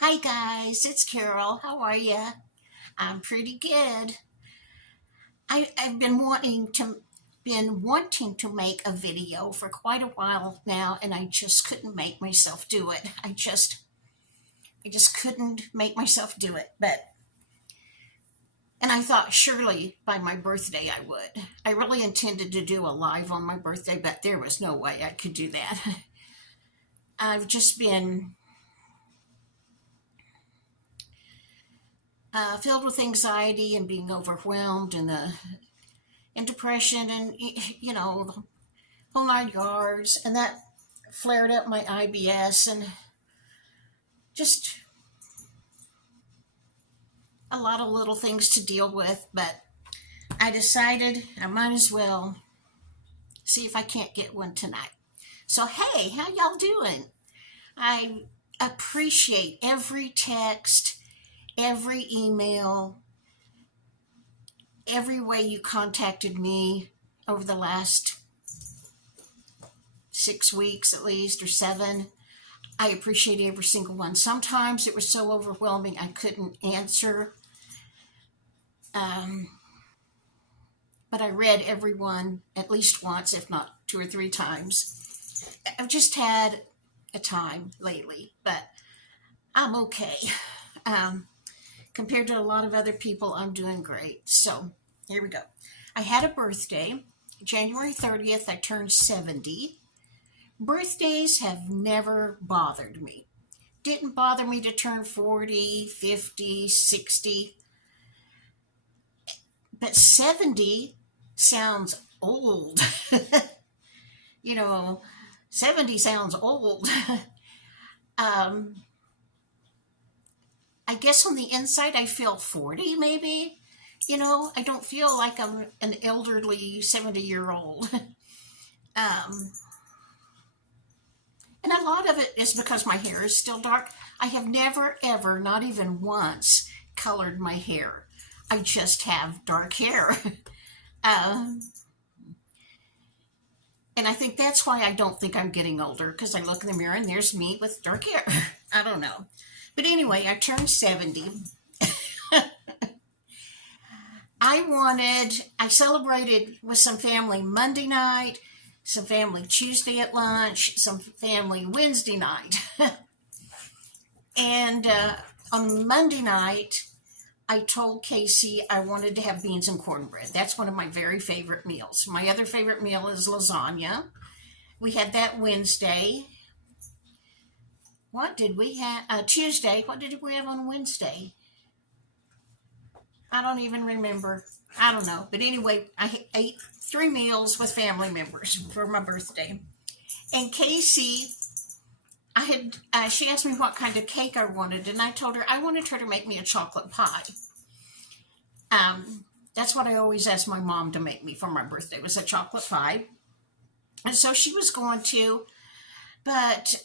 Hi guys, it's Carol. How are you? I'm pretty good. I've been wanting to make a video for quite a while now, and I just couldn't make myself do it. I just couldn't make myself do it. And I thought surely by my birthday I would. I really intended to do a live on my birthday, but there was no way I could do that. I've just been filled with anxiety and being overwhelmed and depression and the whole 9 yards, and that flared up my IBS and just a lot of little things to deal with. But I decided I might as well see if I can't get one tonight. So hey, how y'all doing? I appreciate every text, every email, every way you contacted me over the last 6 weeks at least, or 7. I appreciate every single one. Sometimes it was so overwhelming I couldn't answer, but I read every one at least once, if not 2 or 3 times. I've just had a time lately, but I'm okay. Compared to a lot of other people, I'm doing great. So here we go. I had a birthday. January 30th, I turned 70. Birthdays have never bothered me. Didn't bother me to turn 40, 50, 60. But 70 sounds old. 70 sounds old. I guess on the inside I feel 40 maybe. I don't feel like I'm an elderly 70-year-old. And a lot of it is because my hair is still dark. I have never, ever, not even once, colored my hair. I just have dark hair. And I think that's why I don't think I'm getting older, because I look in the mirror and there's me with dark hair. I don't know. But anyway, I turned 70. I celebrated with some family Monday night, some family Tuesday at lunch, some family Wednesday night. And on Monday night, I told Casey I wanted to have beans and cornbread. That's one of my very favorite meals. My other favorite meal is lasagna. We had that Wednesday. What did we have? Tuesday. What did we have on Wednesday? I don't even remember. I don't know. But anyway, I ate 3 meals with family members for my birthday. And Casey, she asked me what kind of cake I wanted, and I told her I wanted her to make me a chocolate pie. That's what I always asked my mom to make me for my birthday, was a chocolate pie. And so she was going to, but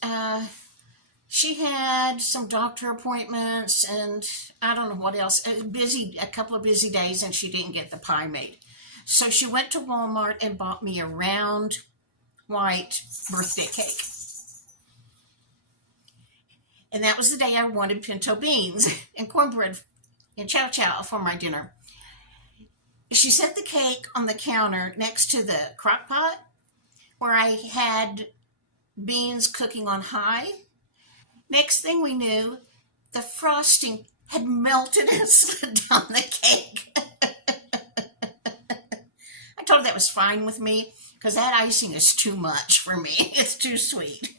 she had some doctor appointments and I don't know what else, a couple of busy days, and she didn't get the pie made. So she went to Walmart and bought me a round white birthday cake. And that was the day I wanted pinto beans and cornbread and chow chow for my dinner. She set the cake on the counter next to the crock pot where I had beans cooking on high. Next thing we knew, the frosting had melted and slid down the cake. I told her that was fine with me because that icing is too much for me. It's too sweet.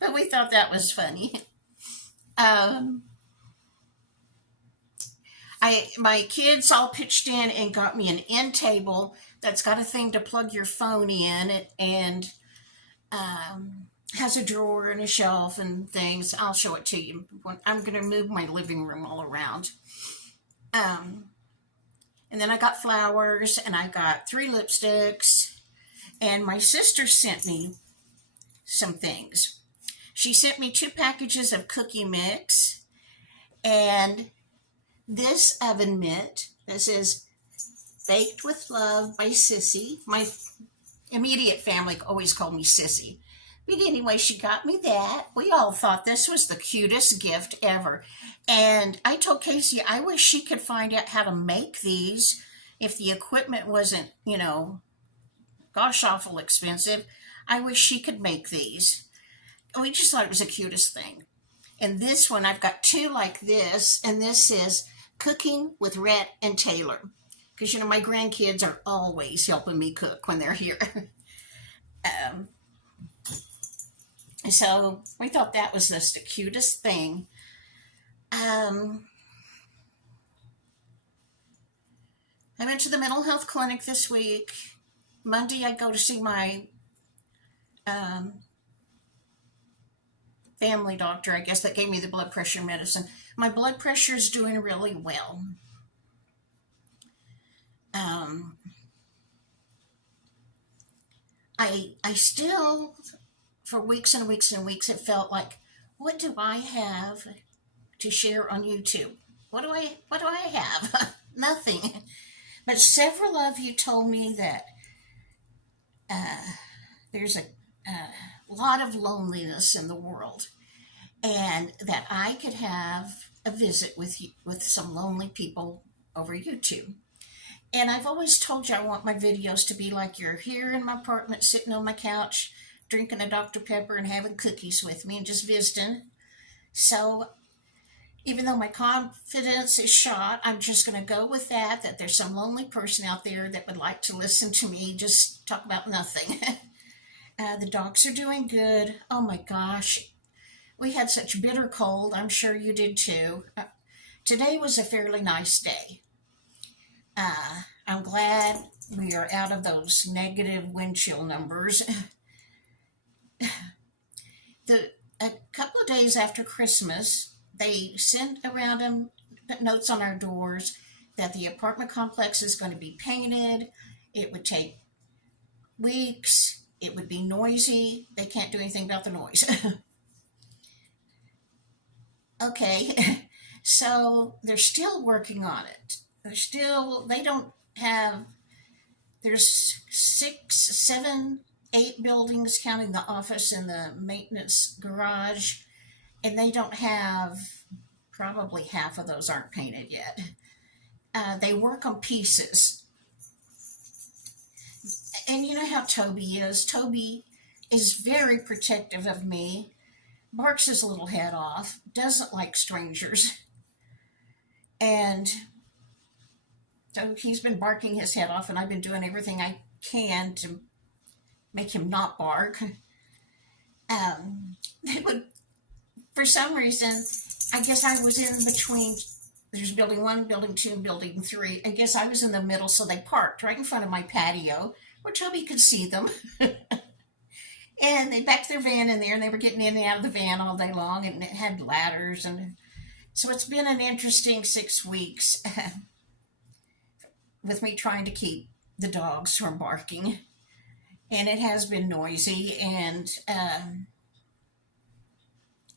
But we thought that was funny. My kids all pitched in and got me an end table that's got a thing to plug your phone in and has a drawer and a shelf and things. I'll show it to you. I'm going to move my living room all around. And then I got flowers, and I got 3 lipsticks, and my sister sent me some things. She sent me 2 packages of cookie mix and this oven mitt that says Baked with Love by Sissy. My immediate family always called me Sissy. But anyway, she got me that. We all thought this was the cutest gift ever. And I told Casey, I wish she could find out how to make these if the equipment wasn't, gosh awful expensive. I wish she could make these. We just thought it was the cutest thing. And this one, I've got two like this, and this is Cooking with Rhett and Taylor. Because, my grandkids are always helping me cook when they're here. um, so we thought that was just the cutest thing. I went to the mental health clinic this week. Monday, I go to see my family doctor, I guess, that gave me the blood pressure medicine. My blood pressure is doing really well. I still, for weeks and weeks and weeks, it felt like, what do I have to share on YouTube? What do I have? Nothing. But several of you told me that there's a lot of loneliness in the world, and that I could have a visit with some lonely people over YouTube. And I've always told you I want my videos to be like you're here in my apartment, sitting on my couch, drinking a Dr. Pepper and having cookies with me and just visiting. So even though my confidence is shot, I'm just going to go with that there's some lonely person out there that would like to listen to me just talk about nothing. The dogs are doing good. Oh my gosh. We had such bitter cold. I'm sure you did too. Today was a fairly nice day. I'm glad we are out of those negative wind chill numbers. A couple of days after Christmas, they sent around them notes on our doors that the apartment complex is going to be painted. It would take weeks. It would be noisy. They can't do anything about the noise. Okay, so they're still working on it. They don't have, there's 6, 7, 8 buildings counting the office and the maintenance garage, and they don't have, probably half of those aren't painted yet. They work on pieces. And you know how Toby is. Toby is very protective of me, barks his little head off, doesn't like strangers. And so he's been barking his head off, and I've been doing everything I can to make him not bark. They would, for some reason, I guess I was in between. There's building 1, building 2, and building 3. I guess I was in the middle, so they parked right in front of my patio where Toby could see them. And they backed their van in there, and they were getting in and out of the van all day long, and it had ladders. And so it's been an interesting 6 weeks with me trying to keep the dogs from barking. And it has been noisy, and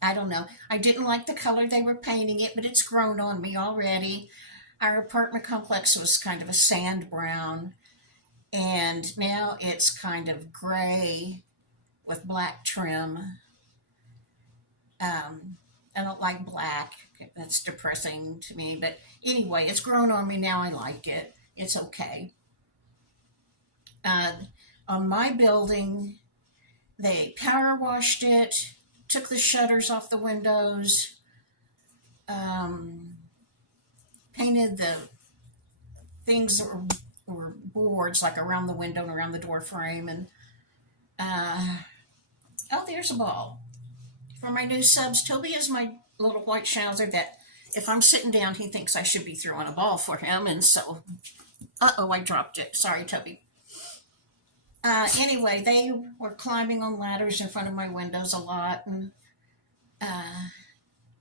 I don't know. I didn't like the color they were painting it, but it's grown on me already. Our apartment complex was kind of a sand brown, and now it's kind of gray with black trim. I don't like black. That's depressing to me. But anyway, it's grown on me now. I like it. It's okay. On my building, they power washed it, took the shutters off the windows, painted the things that were boards like around the window and around the door frame. And oh, there's a ball. For my new subs, Toby is my little white Schnauzer that if I'm sitting down, he thinks I should be throwing a ball for him. And so, I dropped it. Sorry, Toby. Anyway, they were climbing on ladders in front of my windows a lot. And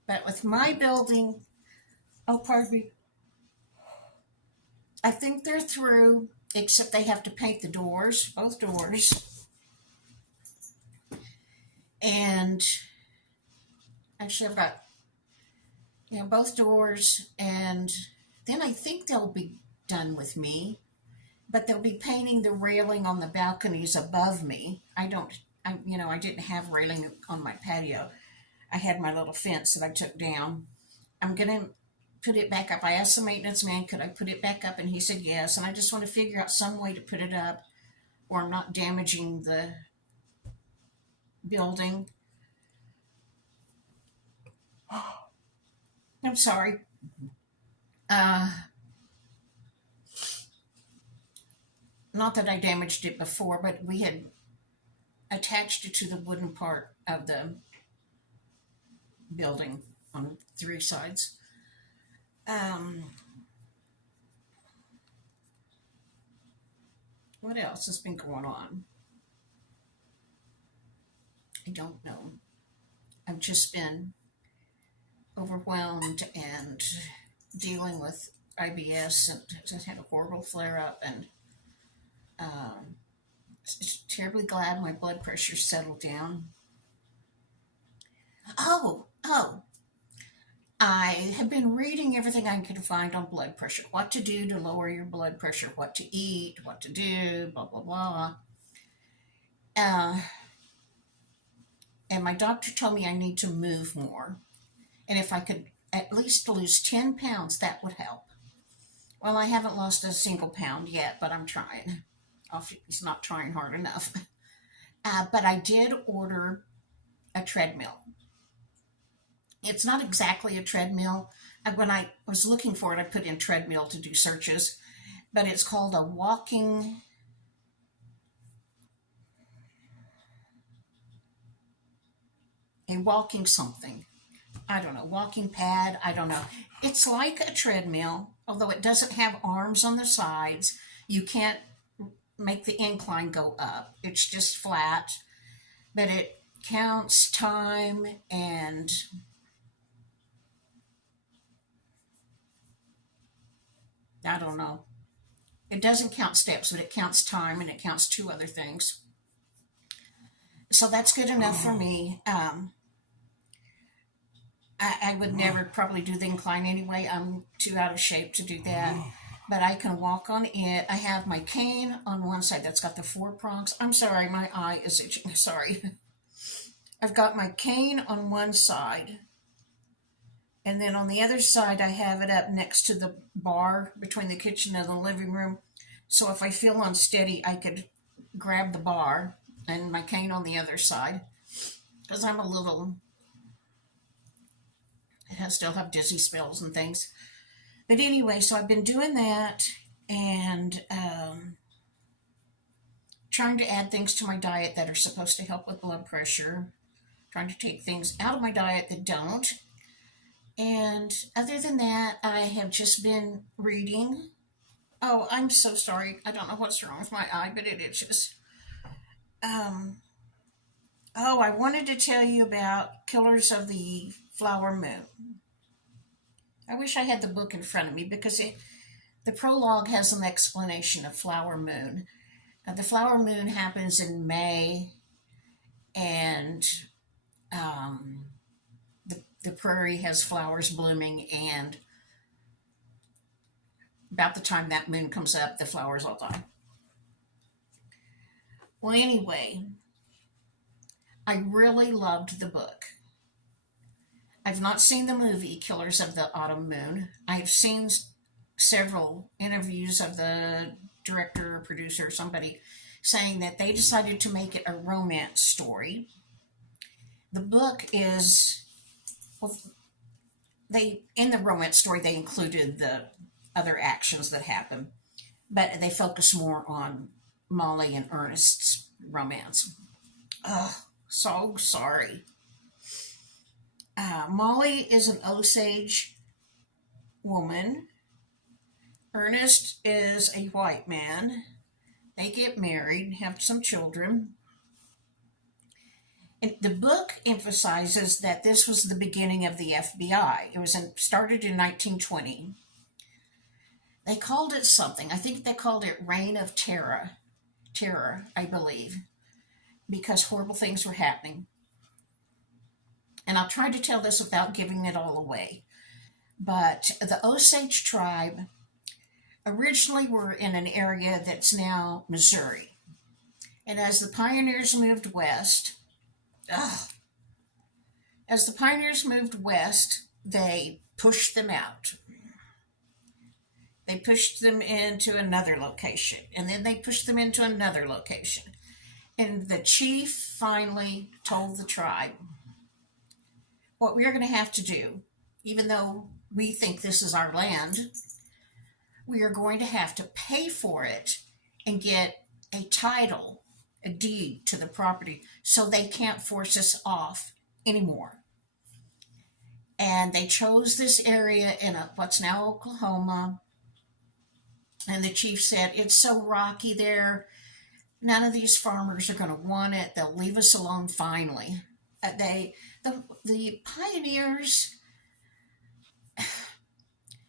but with my building, oh, pardon me, I think they're through, except they have to paint the doors, both doors. And actually, I've got, both doors, and then I think they'll be done with me, but they'll be painting the railing on the balconies above me. I don't I didn't have railing on my patio. I had my little fence that I took down. I'm going to put it back up. I asked the maintenance man, could I put it back up? And he said yes. And I just want to figure out some way to put it up where I'm not damaging the building. I'm sorry. Uh, Not that I damaged it before, but we had attached it to the wooden part of the building on three sides. Um, what else has been going on? I don't know. I've just been overwhelmed and dealing with IBS, and just had a horrible flare up, and um, terribly glad my blood pressure settled down. Oh, I have been reading everything I can find on blood pressure, what to do to lower your blood pressure, what to eat, what to do, blah, blah, blah. Uh, and my doctor told me I need to move more. And if I could at least lose 10 pounds, that would help. Well, I haven't lost a single pound yet, but I'm trying. He's not trying hard enough. But I did order a treadmill. It's not exactly a treadmill. When I was looking for it, I put in treadmill to do searches, but it's called a walking something. I don't know, walking pad. I don't know. It's like a treadmill, although it doesn't have arms on the sides. You can't make the incline go up. It's just flat, but it counts time, and I don't know. It doesn't count steps, but it counts time and it counts two other things. So that's good enough for me. I would never probably do the incline anyway. I'm too out of shape to do that. But I can walk on it. I have my cane on one side that's got the four prongs. I'm sorry, my eye is itching. Sorry. I've got my cane on one side. And then on the other side, I have it up next to the bar between the kitchen and the living room. So if I feel unsteady, I could grab the bar and my cane on the other side. Because I still have dizzy spells and things. But anyway, so I've been doing that, and trying to add things to my diet that are supposed to help with blood pressure, trying to take things out of my diet that don't. And other than that, I have just been reading. Oh, I'm so sorry. I don't know what's wrong with my eye, but it itches. Um, I wanted to tell you about Killers of the Flower Moon. I wish I had the book in front of me, because the prologue has an explanation of Flower Moon. The Flower Moon happens in May, and um, the prairie has flowers blooming, and about the time that moon comes up, the flowers all die. Well, anyway, I really loved the book. I've not seen the movie Killers of the Autumn Moon. I've seen several interviews of the director or producer or somebody saying that they decided to make it a romance story. The book is, well, in the romance story, they included the other actions that happen, but they focus more on Molly and Ernest's romance. Oh, so sorry. Molly is an Osage woman. Ernest is a white man. They get married, have some children. And the book emphasizes that this was the beginning of the FBI. It was started in 1920. They called it something. I think they called it Reign of Terror. Terror, I believe, because horrible things were happening. And I'll try to tell this without giving it all away. But the Osage tribe originally were in an area that's now Missouri. And as the pioneers moved west, ugh, as the pioneers moved west, they pushed them out. They pushed them into another location, and then they pushed them into another location. And the chief finally told the tribe, what we're going to have to do, even though we think this is our land, we are going to have to pay for it and get a title, a deed to the property, so they can't force us off anymore. And they chose this area in what's now Oklahoma. And the chief said, it's so rocky there. None of these farmers are going to want it. They'll leave us alone finally. The pioneers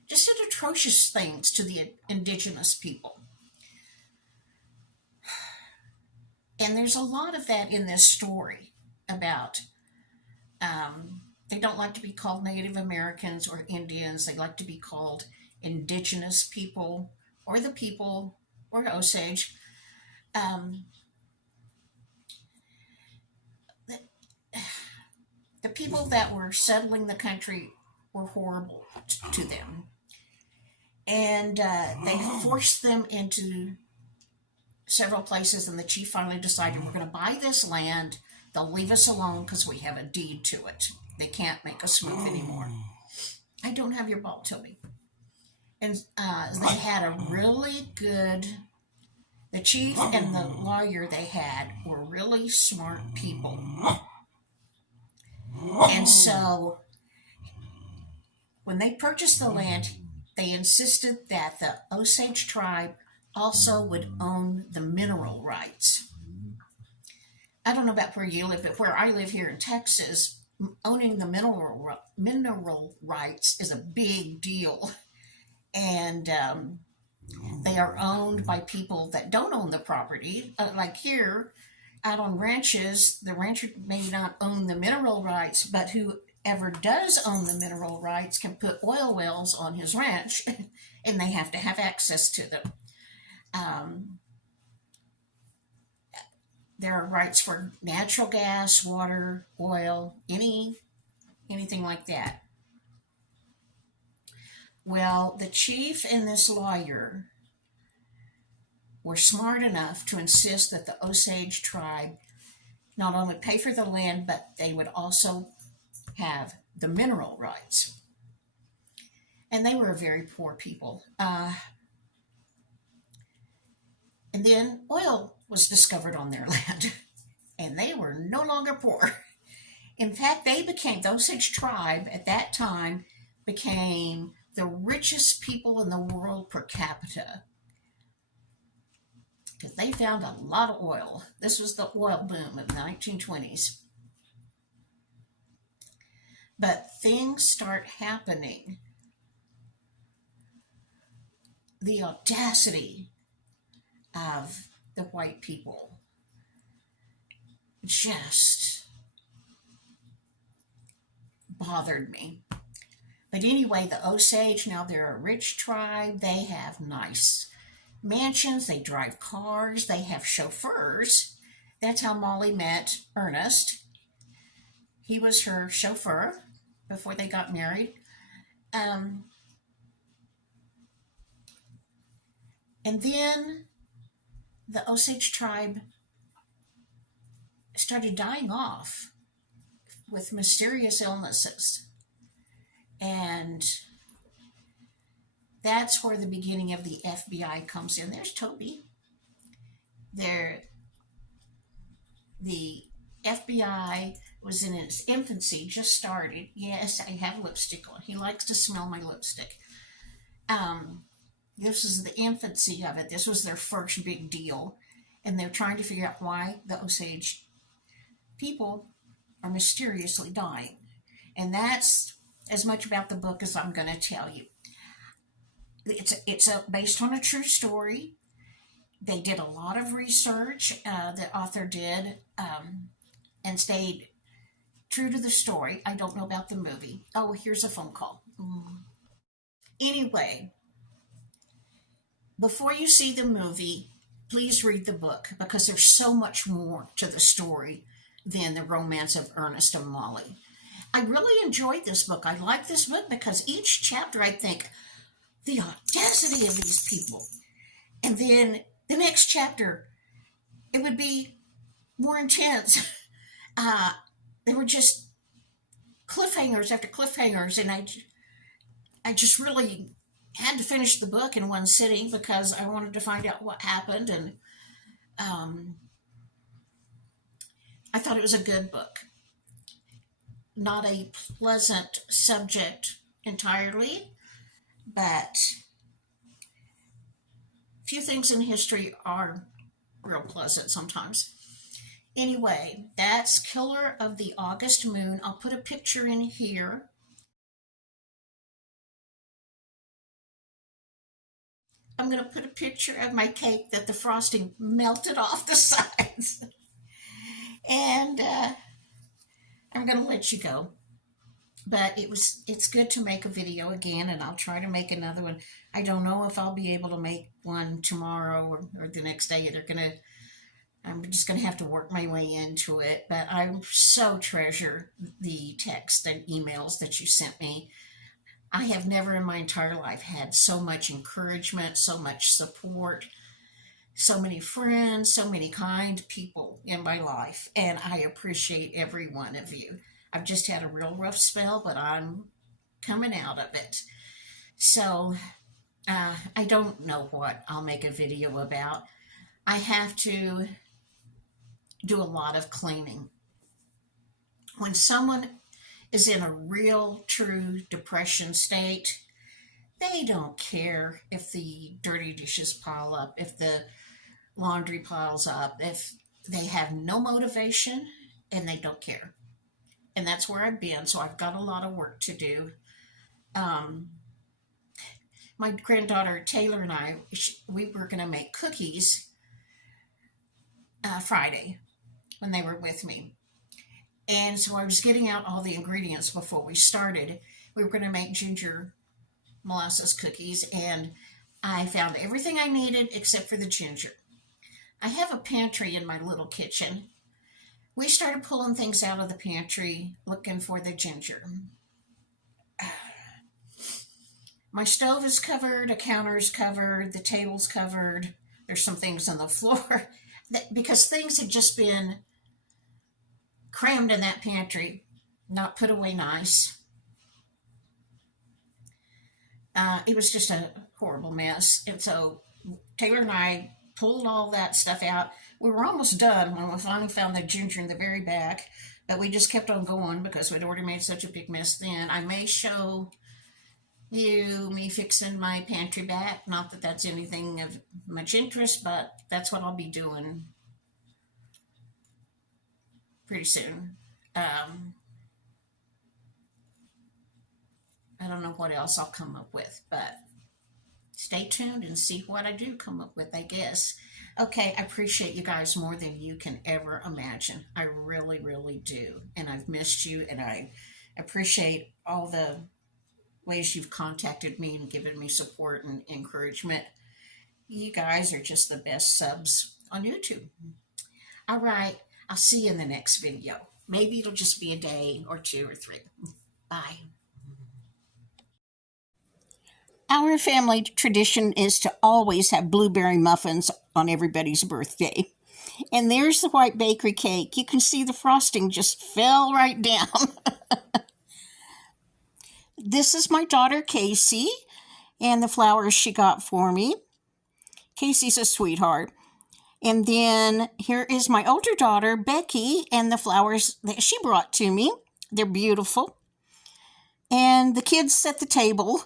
just did atrocious things to the indigenous people. And there's a lot of that in this story about they don't like to be called Native Americans or Indians. They like to be called indigenous people or the people or Osage. The people that were settling the country were horrible to them. And they forced them into several places, and the chief finally decided, we're going to buy this land. They'll leave us alone because we have a deed to it. They can't make us move anymore. I don't have your ball, Toby. And they had a really good, the chief and the lawyer they had were really smart people. And so when they purchased the land, they insisted that the Osage tribe also would own the mineral rights. I don't know about where you live, but where I live here in Texas, owning the mineral rights is a big deal. And they are owned by people that don't own the property. Like here, out on ranches, the rancher may not own the mineral rights, but whoever does own the mineral rights can put oil wells on his ranch, and they have to have access to them. There are rights for natural gas, water, oil, anything like that. Well, the chief and this lawyer were smart enough to insist that the Osage tribe not only pay for the land, but they would also have the mineral rights. And they were a very poor people. And then oil was discovered on their land, and they were no longer poor. In fact, the Osage tribe at that time became the richest people in the world per capita, because they found a lot of oil. This was the oil boom of the 1920s. But things start happening. The audacity of the white people just bothered me. But anyway, the Osage, now they're a rich tribe. They have nice mansions. They drive cars. They have chauffeurs. That's how Molly met Ernest. He was her chauffeur before they got married. And then the Osage tribe started dying off with mysterious illnesses. And that's where the beginning of the FBI comes in. There's Toby. The FBI was in its infancy, just started. Yes, I have lipstick on. He likes to smell my lipstick. This is the infancy of it. This was their first big deal. And they're trying to figure out why the Osage people are mysteriously dying. And that's as much about the book as I'm going to tell you. It's based on a true story. They did a lot of research, the author did, and stayed true to the story. I don't know about the movie. Oh, here's a phone call. Anyway, before you see the movie, please read the book because there's so much more to the story than the romance of Ernest and Molly. I really enjoyed this book. I like this book because each chapter I think, the audacity of these people. And then the next chapter, it would be more intense. Uh, they were just cliffhangers after cliffhangers, and I just really had to finish the book in one sitting because I wanted to find out what happened, and um, I thought it was a good book. Not a pleasant subject entirely, but few things in history are real pleasant sometimes. Anyway, that's Killer of the August Moon. I'll put a picture in here. I'm going to put a picture of my cake that the frosting melted off the sides. And I'm going to let you go. But it's good to make a video again, and I'll try to make another one. I don't know if I'll be able to make one tomorrow or the next day. I'm just gonna have to work my way into it. But I so treasure the text and emails that you sent me. I have never in my entire life had so much encouragement, so much support, so many friends, so many kind people in my life, and I appreciate every one of you. I've just had a real rough spell, but I'm coming out of it. So I don't know what I'll make a video about. I have to do a lot of cleaning. When someone is in a real, true depression state, they don't care if the dirty dishes pile up, if the laundry piles up, if they have no motivation and they don't care. And that's where I've been, so I've got a lot of work to do. My granddaughter Taylor and we were going to make cookies Friday when they were with me. And so I was getting out all the ingredients before we started. We were going to make ginger molasses cookies, and I found everything I needed except for the ginger. I have a pantry in my little kitchen. We started pulling things out of the pantry, looking for the ginger. My stove is covered, a counter is covered, the table's covered. There's some things on the floor because things had just been crammed in that pantry, not put away nice. It was just a horrible mess. And so Taylor and I pulled all that stuff out. We were almost done when we finally found the ginger in the very back, but we just kept on going because we'd already made such a big mess then. I may show you me fixing my pantry back. Not that that's anything of much interest, but that's what I'll be doing pretty soon. I don't know what else I'll come up with, but stay tuned and see what I do come up with, I guess. Okay, I appreciate you guys more than you can ever imagine. I really, really do. And I've missed you, and I appreciate all the ways you've contacted me and given me support and encouragement. You guys are just the best subs on YouTube. All right, I'll see you in the next video. Maybe it'll just be a day or 2 or 3. Bye. Our family tradition is to always have blueberry muffins on everybody's birthday. And there's the white bakery cake. You can see the frosting just fell right down. This is my daughter, Casey, and the flowers she got for me. Casey's a sweetheart. And then here is my older daughter, Becky, and the flowers that she brought to me. They're beautiful. And the kids set the table.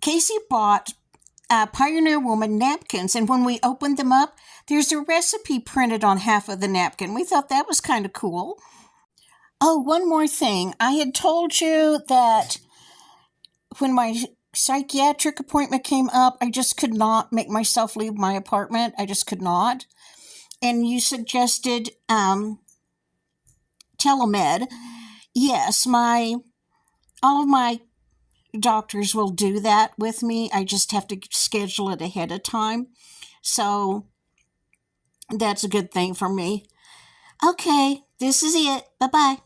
Casey bought Pioneer Woman napkins, and when we opened them up, there's a recipe printed on half of the napkin. We thought that was kind of cool. Oh, one more thing. I had told you that when my psychiatric appointment came up, I just could not make myself leave my apartment. I just could not. And you suggested telemed. Yes, all of my doctors will do that with me. I just have to schedule it ahead of time. So That's a good thing for me. Okay, this is it. Bye bye.